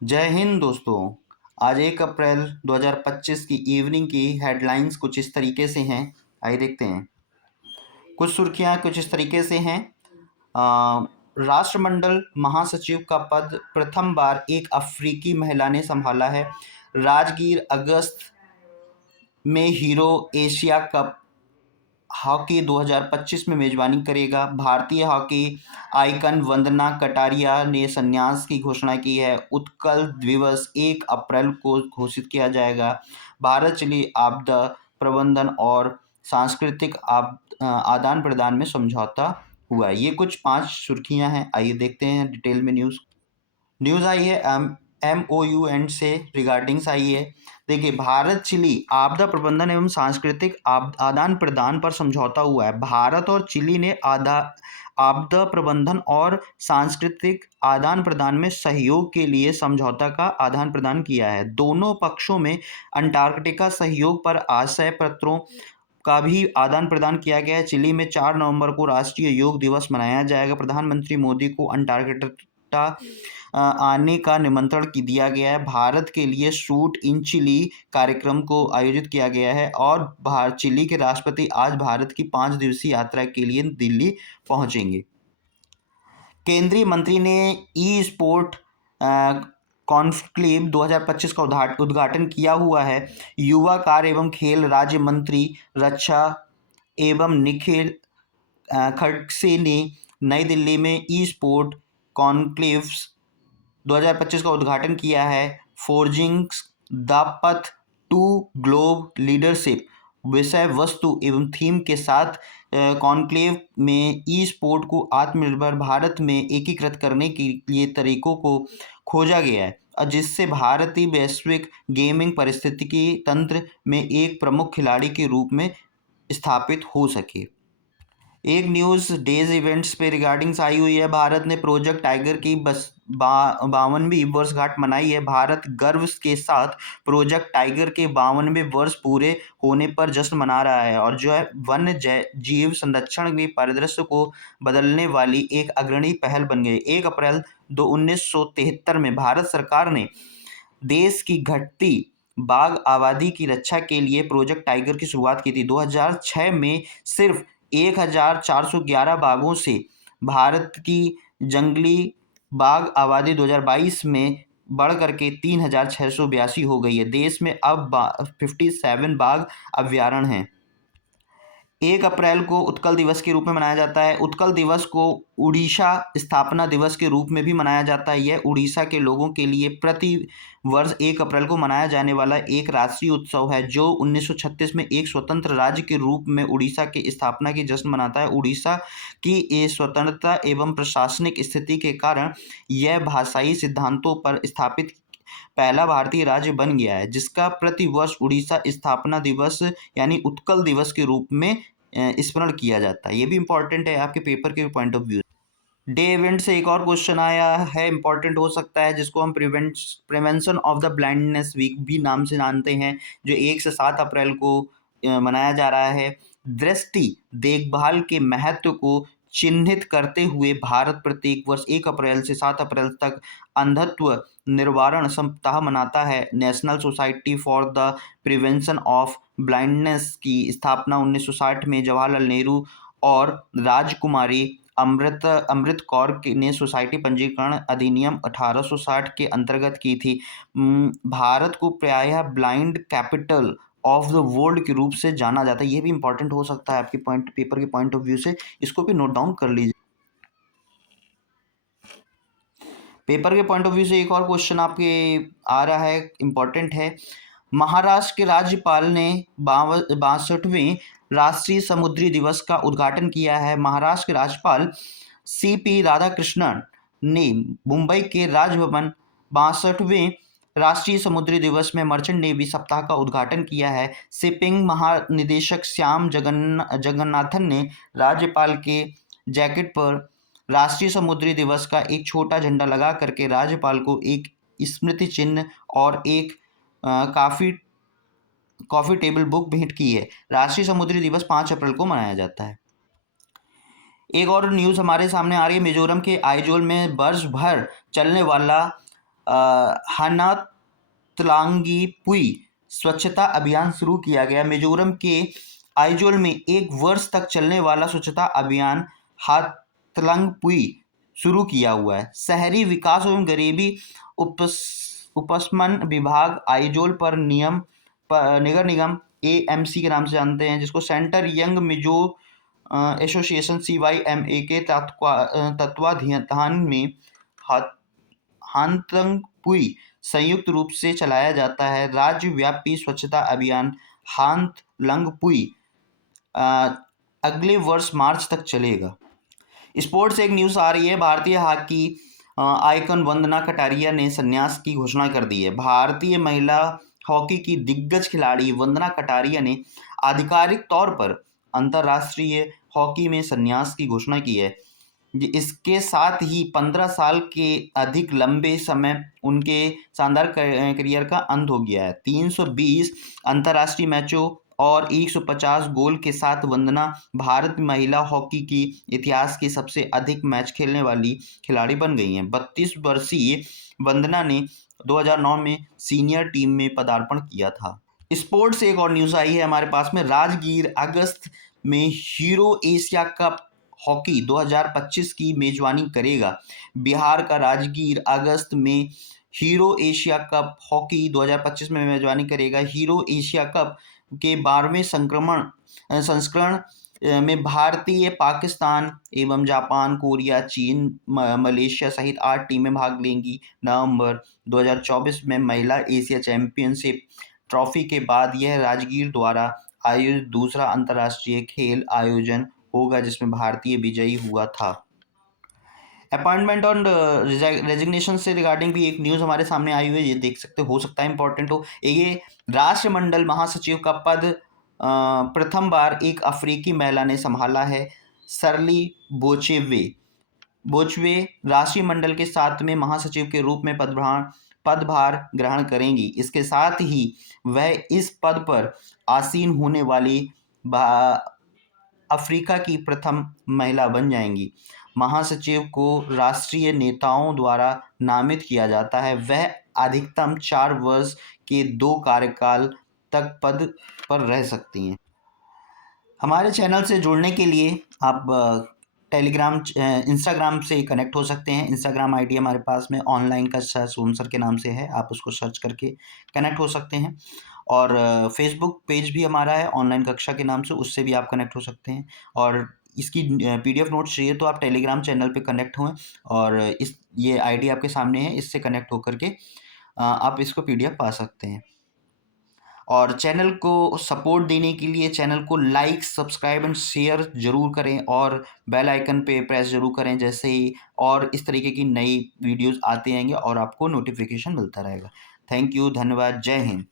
जय हिंद दोस्तों। आज 1 अप्रैल 2025 की इवनिंग की हेडलाइंस कुछ इस तरीके से हैं। आइए देखते हैं। कुछ सुर्खियां कुछ इस तरीके से हैं। राष्ट्रमंडल महासचिव का पद प्रथम बार एक अफ्रीकी महिला ने संभाला है। राजगीर अगस्त में हीरो एशिया कप हॉकी 2025 में मेजबानी करेगा। भारतीय हॉकी आइकन वंदना कटारिया ने संन्यास की घोषणा की है। उत्कल दिवस 1 अप्रैल को घोषित किया जाएगा। भारत चिली आपदा प्रबंधन और सांस्कृतिक आदान प्रदान में समझौता हुआ। ये कुछ 5 सुर्खियां हैं। आइए देखते हैं डिटेल में। न्यूज़ आई है MOU एंड से रिगार्डिंग्स आई है। देखिए, भारत चिली आपदा प्रबंधन एवं सांस्कृतिक आदान प्रदान पर समझौता हुआ है। भारत और चिली ने आपदा प्रबंधन और सांस्कृतिक आदान प्रदान में सहयोग के लिए समझौता का आदान प्रदान किया है। दोनों पक्षों में अंटार्कटिका सहयोग पर आशय पत्रों का भी आदान प्रदान किया गया है। चिली में 4 नवंबर को राष्ट्रीय योग दिवस मनाया जाएगा। प्रधानमंत्री मोदी को अंटार्कटिका आने का निमंत्रण दिया गया है। भारत के लिए शूट इन चिली कार्यक्रम को आयोजित किया गया है और चिली के राष्ट्रपति आज भारत की 5 दिवसीय यात्रा के लिए दिल्ली पहुंचेंगे। केंद्रीय मंत्री ने ई स्पोर्ट कॉन्क्लेव 2025 का उद्घाटन किया हुआ है। युवा कार्य एवं खेल राज्य मंत्री रक्षा एवं निखिल खड़से ने नई दिल्ली में ई स्पोर्ट कॉन्क्लेव 2025 का उद्घाटन किया है। Forging the path to globe leadership विषय वस्तु एवं थीम के साथ कॉन्क्लेव में ई स्पोर्ट को आत्मनिर्भर भारत में एकीकृत करने के लिए तरीकों को खोजा गया है, जिससे भारतीय वैश्विक गेमिंग पारिस्थितिकी तंत्र में एक प्रमुख खिलाड़ी के रूप में स्थापित हो सके। एक न्यूज़ डेज इवेंट्स पे रिगार्डिंग्स आई हुई है। भारत ने प्रोजेक्ट टाइगर की 52वीं वर्षगांठ मनाई है। भारत गर्व के साथ प्रोजेक्ट टाइगर के 52वें वर्ष पूरे होने पर जश्न मना रहा है और जो है वन्य जीव संरक्षण के परिदृश्य को बदलने वाली एक अग्रणी पहल बन गई। 1 अप्रैल 1973 में भारत सरकार ने देश की घटती बाघ आबादी की रक्षा के लिए प्रोजेक्ट टाइगर की शुरुआत की थी। 2006 में सिर्फ 1411 बाघों से भारत की जंगली बाघ आबादी 2022 में बढ़ करके 3682 हो गई है। देश में अब 57 बाघ अभयारण्य हैं। 1 अप्रैल को उत्कल दिवस के रूप में मनाया जाता है। उत्कल दिवस को उड़ीसा स्थापना दिवस के रूप में भी मनाया जाता है। यह उड़ीसा के लोगों के लिए प्रति वर्ष 1 अप्रैल को मनाया जाने वाला एक राष्ट्रीय उत्सव है, जो 1936 में एक स्वतंत्र राज्य के रूप में उड़ीसा की स्थापना की जश्न मनाता है। उड़ीसा की स्वतंत्रता एवं प्रशासनिक स्थिति के कारण यह भाषाई सिद्धांतों पर स्थापित पहला भारतीय राज्य बन गया है, जिसका प्रति वर्ष उड़ीसा स्थापना दिवस यानी उत्कल दिवस के रूप में स्मरण किया जाता है। ये भी इंपॉर्टेंट है आपके पेपर के point of view. Day event से एक और क्वेश्चन आया है, इंपॉर्टेंट हो सकता है, जिसको हम prevention of the blindness week भी नाम से जानते हैं, जो 1 से 7 अप्रैल को मनाया जा रहा है। दृष्टि देखभाल के महत्व को चिन्हित करते हुए भारत प्रत्येक वर्ष 1 अप्रैल से 7 अप्रैल तक अंधत्व निवारण सप्ताह मनाता है। National society for the prevention of blindness की स्थापना 1960 में जवाहरलाल नेहरू और राजकुमारी अमृत कौर ने सोसाइटी पंजीकरण अधिनियम 1860 के अंतर्गत की थी। भारत को प्रायः blind capital of the world के रूप से जाना जाता है। ये भी इंपॉर्टेंट हो सकता है आपके पेपर के पॉइंट ऑफ व्यू से, इसको भी नोट डाउन कर लीजिए। पेपर के पॉइंट ऑफ व्यू से एक और क्वेश्चन आपके आ रहा है, इंपॉर्टेंट है। महाराष्ट्र के राज्यपाल ने 62वें राष्ट्रीय समुद्री दिवस का उद्घाटन किया है। महाराष्ट्र के राज्यपाल CP राधाकृष्णन ने मुंबई के राजभवन 62वें राष्ट्रीय समुद्री दिवस में मर्चेंट नेवी सप्ताह का उद्घाटन किया है। शिपिंग महानिदेशक श्याम जगन्नाथन ने राज्यपाल के जैकेट पर राष्ट्रीय समुद्री दिवस का एक छोटा झंडा लगा करके राज्यपाल को एक स्मृति चिन्ह और एक कॉफी टेबल बुक भेंट की है। राष्ट्रीय समुद्री दिवस 5 अप्रैल को मनाया जाता है। एक और न्यूज़ हमारे सामने आ रही है। मिजोरम के आइजोल में वर्ष भर चलने वाला हानातलांगीपुई स्वच्छता अभियान शुरू किया गया। मिजोरम के आइजोल में 1 वर्ष तक चलने वाला स्वच्छता अभियान हातलांगपुई शुरू किया हुआ है। शहरी विकास एवं गरीबी उपशमन विभाग आइजोल पर नगर निगम एएमसी के नाम से जानते हैं, जिसको centre young Mizo association CYMA के तत्वाधान में हातलांगपुई संयुक्त रूप से चलाया जाता है। राज्यव्यापी स्वच्छता अभियान हातलांगपुई अगले वर्ष मार्च तक चलेगा। स्पोर्ट्स से एक न्यूज़ आ रही है। भारतीय हॉकी आइकन वंदना कटारिया ने संन्यास की घोषणा कर दी है। भारतीय महिला हॉकी की दिग्गज खिलाड़ी वंदना कटारिया ने आधिकारिक तौर पर अंतर्राष्ट्रीय हॉकी में संन्यास की घोषणा की है। इसके साथ ही 15 साल के अधिक लंबे समय उनके शानदार करियर का अंत हो गया है। 320 अंतर्राष्ट्रीय मैचों और 150 गोल के साथ वंदना भारत महिला हॉकी की इतिहास की सबसे अधिक मैच खेलने वाली खिलाड़ी बन गई हैं। 32 वर्षीय वंदना ने 2009 में सीनियर टीम में पदार्पण किया था। स्पोर्ट्स से एक और न्यूज़ आई है हमारे पास में। राजगीर अगस्त में हीरो एशिया कप हॉकी 2025 की मेजबानी करेगा। बिहार का राजगीर अगस्त में हीरो एशिया कप हॉकी 2025 में मेजबानी करेगा। हीरो एशिया कप के 12वें संस्करण में भारतीय, पाकिस्तान एवं जापान, कोरिया, चीन, मलेशिया सहित 8 टीमें भाग लेंगी। नवंबर 2024 में महिला एशिया चैंपियनशिप ट्रॉफी के बाद यह राजगीर द्वारा आयोजित दूसरा अंतर्राष्ट्रीय खेल आयोजन होगा जिसमें भारतीय विजयी हुआ था। अपॉइंटमेंट और रेजिग्नेशन से रिगार्डिंग भी एक न्यूज़ हमारे सामने आई हुई है, ये देख सकते हो सकता है इंपॉर्टेंट हो। ये राष्ट्रमंडल महासचिव का पद प्रथम बार एक अफ्रीकी महिला ने संभाला है। सरली बोचवे राष्ट्रीय मंडल के 7वें महासचिव के रूप में पदभार ग्रहण करेंगी। इसके साथ ही वह इस पद पर आसीन होने वाली अफ्रीका की प्रथम महिला बन जाएंगी। महासचिव को राष्ट्रीय नेताओं द्वारा नामित किया जाता है। वह अधिकतम 4 वर्ष के 2 कार्यकाल तक पद पर रह सकती हैं। हमारे चैनल से जुड़ने के लिए आप इंस्टाग्राम से कनेक्ट हो सकते हैं। इंस्टाग्राम आईडी हमारे पास में ऑनलाइन कक्षा सोम सर के नाम से है, आप उसको सर्च करके कनेक्ट हो सकते हैं। और फेसबुक पेज भी हमारा है ऑनलाइन कक्षा के नाम से, उससे भी आप कनेक्ट हो सकते हैं। और इसकी PDF नोट्स चाहिए तो आप टेलीग्राम चैनल पे कनेक्ट हों और ये आईडी आपके सामने है, इससे कनेक्ट होकर के आप इसको PDF पा सकते हैं। और चैनल को सपोर्ट देने के लिए चैनल को लाइक, सब्सक्राइब एंड शेयर ज़रूर करें और बेल आइकन पे प्रेस ज़रूर करें, जैसे ही और इस तरीके की नई वीडियोस आते रहेंगे और आपको नोटिफिकेशन मिलता रहेगा। थैंक यू, धन्यवाद, जय हिंद।